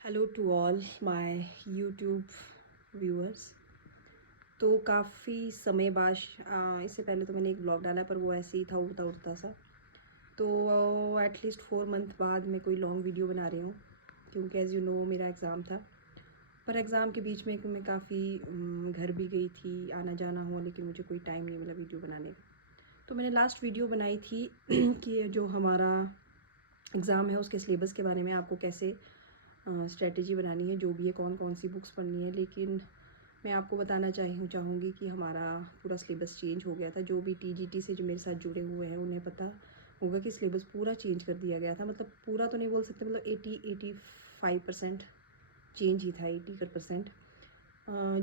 Hello to all my YouTube viewers. तो काफ़ी समय बाद इससे पहले तो मैंने एक ब्लॉग डाला पर वो ऐसे ही था, उड़ता उड़ता सा। तो एटलीस्ट 4 मंथ बाद मैं कोई लॉन्ग वीडियो बना रही हूँ, क्योंकि एज़ यू नो मेरा एग्ज़ाम था। पर एग्ज़ाम के बीच में मैं काफ़ी घर भी गई थी, आना जाना हुआ, लेकिन मुझे कोई टाइम नहीं मिला वीडियो बनाने का। तो मैंने लास्ट वीडियो बनाई थी कि जो हमारा एग्ज़ाम है उसके सिलेबस के बारे में, आपको कैसे स्ट्रेटजी बनानी है, जो भी है, कौन कौन सी बुक्स पढ़नी है। लेकिन मैं आपको बताना चाहूँगी कि हमारा पूरा सिलेबस चेंज हो गया था। जो भी टीजीटी से जो मेरे साथ जुड़े हुए हैं उन्हें पता होगा कि सिलेबस पूरा चेंज कर दिया गया था। मतलब पूरा तो नहीं बोल सकते, मतलब 80-85% चेंज ही था। 80%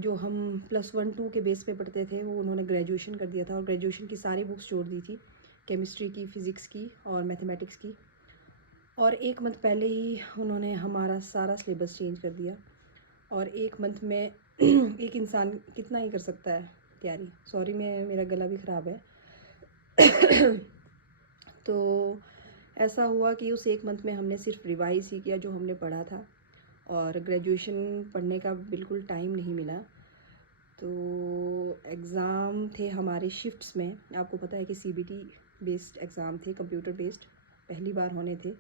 जो हम +1-2 के बेस पे पढ़ते थे वो उन्होंने ग्रेजुएशन कर दिया था, और ग्रेजुएशन की सारी बुक्स छोड़ दी थी, केमिस्ट्री की, फ़िज़िक्स की और मैथमेटिक्स की। और 1 मंथ पहले ही उन्होंने हमारा सारा सिलेबस चेंज कर दिया। और 1 मंथ में एक इंसान कितना ही कर सकता है तैयारी। सॉरी, मेरा गला भी ख़राब है। तो ऐसा हुआ कि उस 1 मंथ में हमने सिर्फ रिवाइज़ ही किया जो हमने पढ़ा था, और ग्रेजुएशन पढ़ने का बिल्कुल टाइम नहीं मिला। तो एग्ज़ाम थे हमारे शिफ्ट्स में। आपको पता है कि सीबीटी बेस्ड एग्ज़ाम थे, कंप्यूटर बेस्ड, पहली बार होने थे।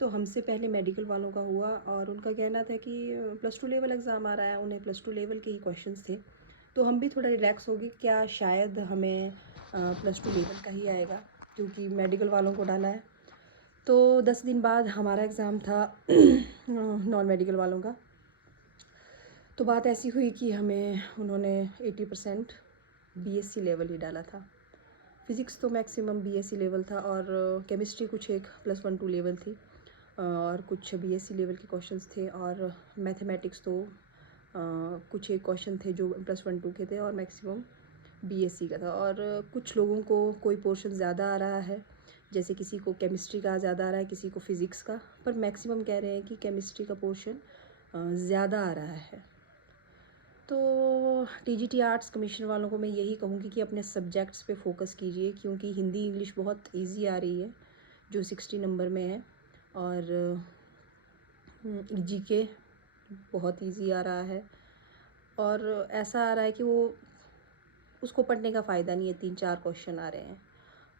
तो हमसे पहले मेडिकल वालों का हुआ, और उनका कहना था कि +2 लेवल एग्ज़ाम आ रहा है, उन्हें +2 लेवल के ही क्वेश्चंस थे। तो हम भी थोड़ा रिलैक्स हो गए, क्या शायद हमें +2 लेवल का ही आएगा, क्योंकि मेडिकल वालों को डाला है। तो 10 दिन बाद हमारा एग्ज़ाम था नॉन मेडिकल वालों का। तो बात ऐसी हुई कि हमें उन्होंने 80% बीएससी लेवल ही डाला था। फ़िज़िक्स तो मैक्सिमम बीएससी लेवल था, और केमिस्ट्री कुछ एक +1-2 लेवल थी, और कुछ बीएससी लेवल के क्वेश्चंस थे। और मैथमेटिक्स तो कुछ एक क्वेश्चन थे जो +1-2 के थे, और मैक्सिमम बीएससी का था। और कुछ लोगों को कोई पोर्शन ज़्यादा आ रहा है, जैसे किसी को केमिस्ट्री का ज़्यादा आ रहा है, किसी को फ़िज़िक्स का, पर मैक्सिमम कह रहे हैं कि केमिस्ट्री का पोर्शन ज़्यादा आ रहा है। तो टीजीटी आर्ट्स कमीशन वालों को मैं यही कहूँगी कि अपने सब्जेक्ट्स पे फोकस कीजिए, क्योंकि हिंदी इंग्लिश बहुत इजी आ रही है जो 60 नंबर में है, और जीके बहुत इजी आ रहा है। और ऐसा आ रहा है कि वो उसको पढ़ने का फ़ायदा नहीं है, 3-4 क्वेश्चन आ रहे हैं।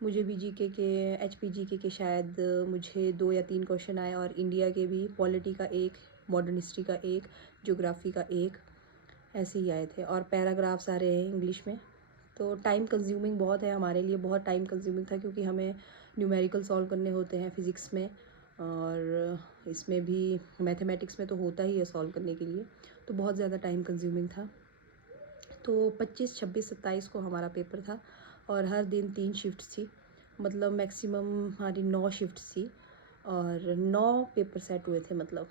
मुझे भी जीके के, एचपी जीके के शायद मुझे 2 या 3 क्वेश्चन आए, और इंडिया के भी पॉलिटी का 1, मॉडर्न हिस्ट्री का 1, ज्योग्राफी का 1, ऐसे ही आए थे। और पैराग्राफ्स आ रहे हैं इंग्लिश में। तो टाइम कंज्यूमिंग बहुत है हमारे लिए, बहुत टाइम कंज्यूमिंग था, क्योंकि हमें न्यूमेरिकल सॉल्व करने होते हैं फ़िज़िक्स में, और इसमें भी मैथमेटिक्स में तो होता ही है सॉल्व करने के लिए। तो बहुत ज़्यादा टाइम कंज्यूमिंग था। तो 25, 26, 27 को हमारा पेपर था, और हर दिन 3 शिफ्ट्स थी, मतलब मैक्सिमम हमारी 9 शिफ्ट्स थी, और 9 पेपर सेट हुए थे। मतलब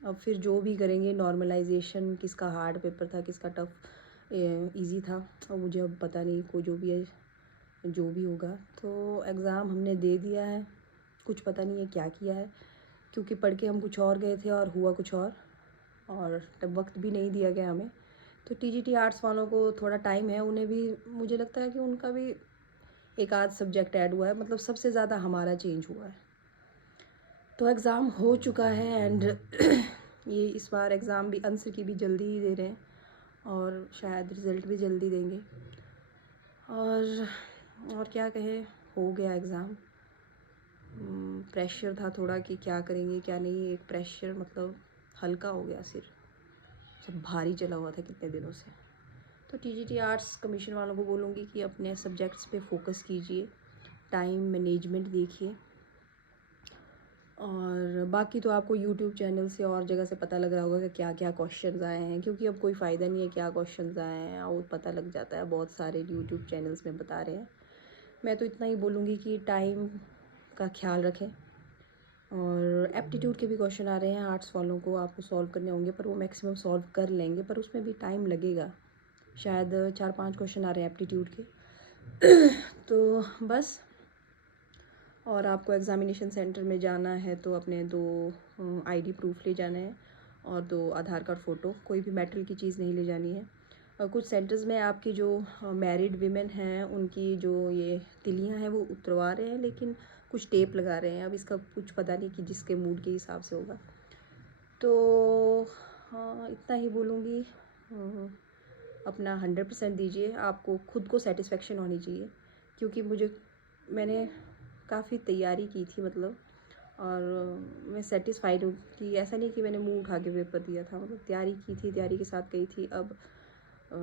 अब फिर जो भी करेंगे, नॉर्मलाइजेशन किसका हार्ड पेपर था, किसका टफ इजी था, और मुझे अब पता नहीं, को जो भी है, जो भी होगा। तो एग्ज़ाम हमने दे दिया है, कुछ पता नहीं है क्या किया है, क्योंकि पढ़ के हम कुछ और गए थे और हुआ कुछ और तब वक्त भी नहीं दिया गया हमें। तो टीजीटी आर्ट्स वालों को थोड़ा टाइम है, उन्हें भी मुझे लगता है कि उनका भी एक आध सब्जेक्ट ऐड हुआ है, मतलब सबसे ज़्यादा हमारा चेंज हुआ है। तो एग्ज़ाम हो चुका है, एंड ये इस बार एग्ज़ाम भी आंसर की भी जल्दी ही दे रहे हैं, और शायद रिज़ल्ट भी जल्दी देंगे। और क्या कहें, हो गया एग्ज़ाम। प्रेशर था थोड़ा कि क्या करेंगे क्या नहीं, एक प्रेशर मतलब हल्का हो गया, सिर सब भारी चला हुआ था कितने दिनों से। तो टीजीटी आर्ट्स कमीशन वालों को बोलूँगी कि अपने सब्जेक्ट्स पे फोकस कीजिए, टाइम मैनेजमेंट देखिए। और बाकी तो आपको यूट्यूब चैनल से और जगह से पता लग रहा होगा कि क्या क्या क्वेश्चंस आए हैं, क्योंकि अब कोई फ़ायदा नहीं है क्या क्वेश्चंस आए हैं, और पता लग जाता है, बहुत सारे यूट्यूब चैनल्स में बता रहे हैं। मैं तो इतना ही बोलूँगी कि टाइम का ख्याल रखें। और एप्टीट्यूड के भी क्वेश्चन आ रहे हैं आर्ट्स वालों को, आपको सॉल्व करने होंगे, पर वो मैक्सिमम सॉल्व कर लेंगे, पर उसमें भी टाइम लगेगा। शायद 4-5 क्वेश्चन आ रहे हैं एप्टीट्यूड के। तो बस। और आपको एग्ज़ामिनेशन सेंटर में जाना है तो अपने 2 आईडी प्रूफ ले जाना है, और 2 आधार कार्ड फ़ोटो, कोई भी मेटल की चीज़ नहीं ले जानी है। और कुछ सेंटर्स में आपकी जो मैरिड वीमेन हैं उनकी जो ये तिलियां हैं वो उतरवा रहे हैं, लेकिन कुछ टेप लगा रहे हैं। अब इसका कुछ पता नहीं कि जिसके मूड के हिसाब से होगा। तो हाँ, इतना ही बोलूँगी। अपना 100% दीजिए, आपको खुद को सेटिस्फेक्शन होनी चाहिए, क्योंकि मैंने काफ़ी तैयारी की थी मतलब, और मैं सेटिस्फाइड हूँ कि ऐसा नहीं कि मैंने मुंह उठा के पेपर दिया था, मतलब तैयारी की थी, तैयारी के साथ गई थी। अब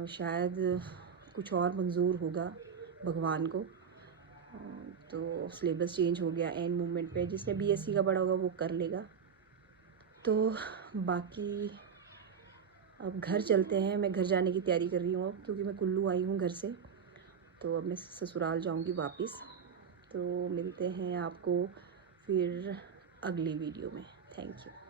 शायद कुछ और मंजूर होगा भगवान को। तो सिलेबस चेंज हो गया एंड मोमेंट पे, जिसने बीएससी का पढ़ा होगा वो कर लेगा। तो बाकी अब घर चलते हैं, मैं घर जाने की तैयारी कर रही हूँ अब, क्योंकि मैं कुल्लू आई हूँ घर से, तो अब मैं ससुराल जाऊँगी वापस। तो मिलते हैं आपको फिर अगली वीडियो में। Thank you.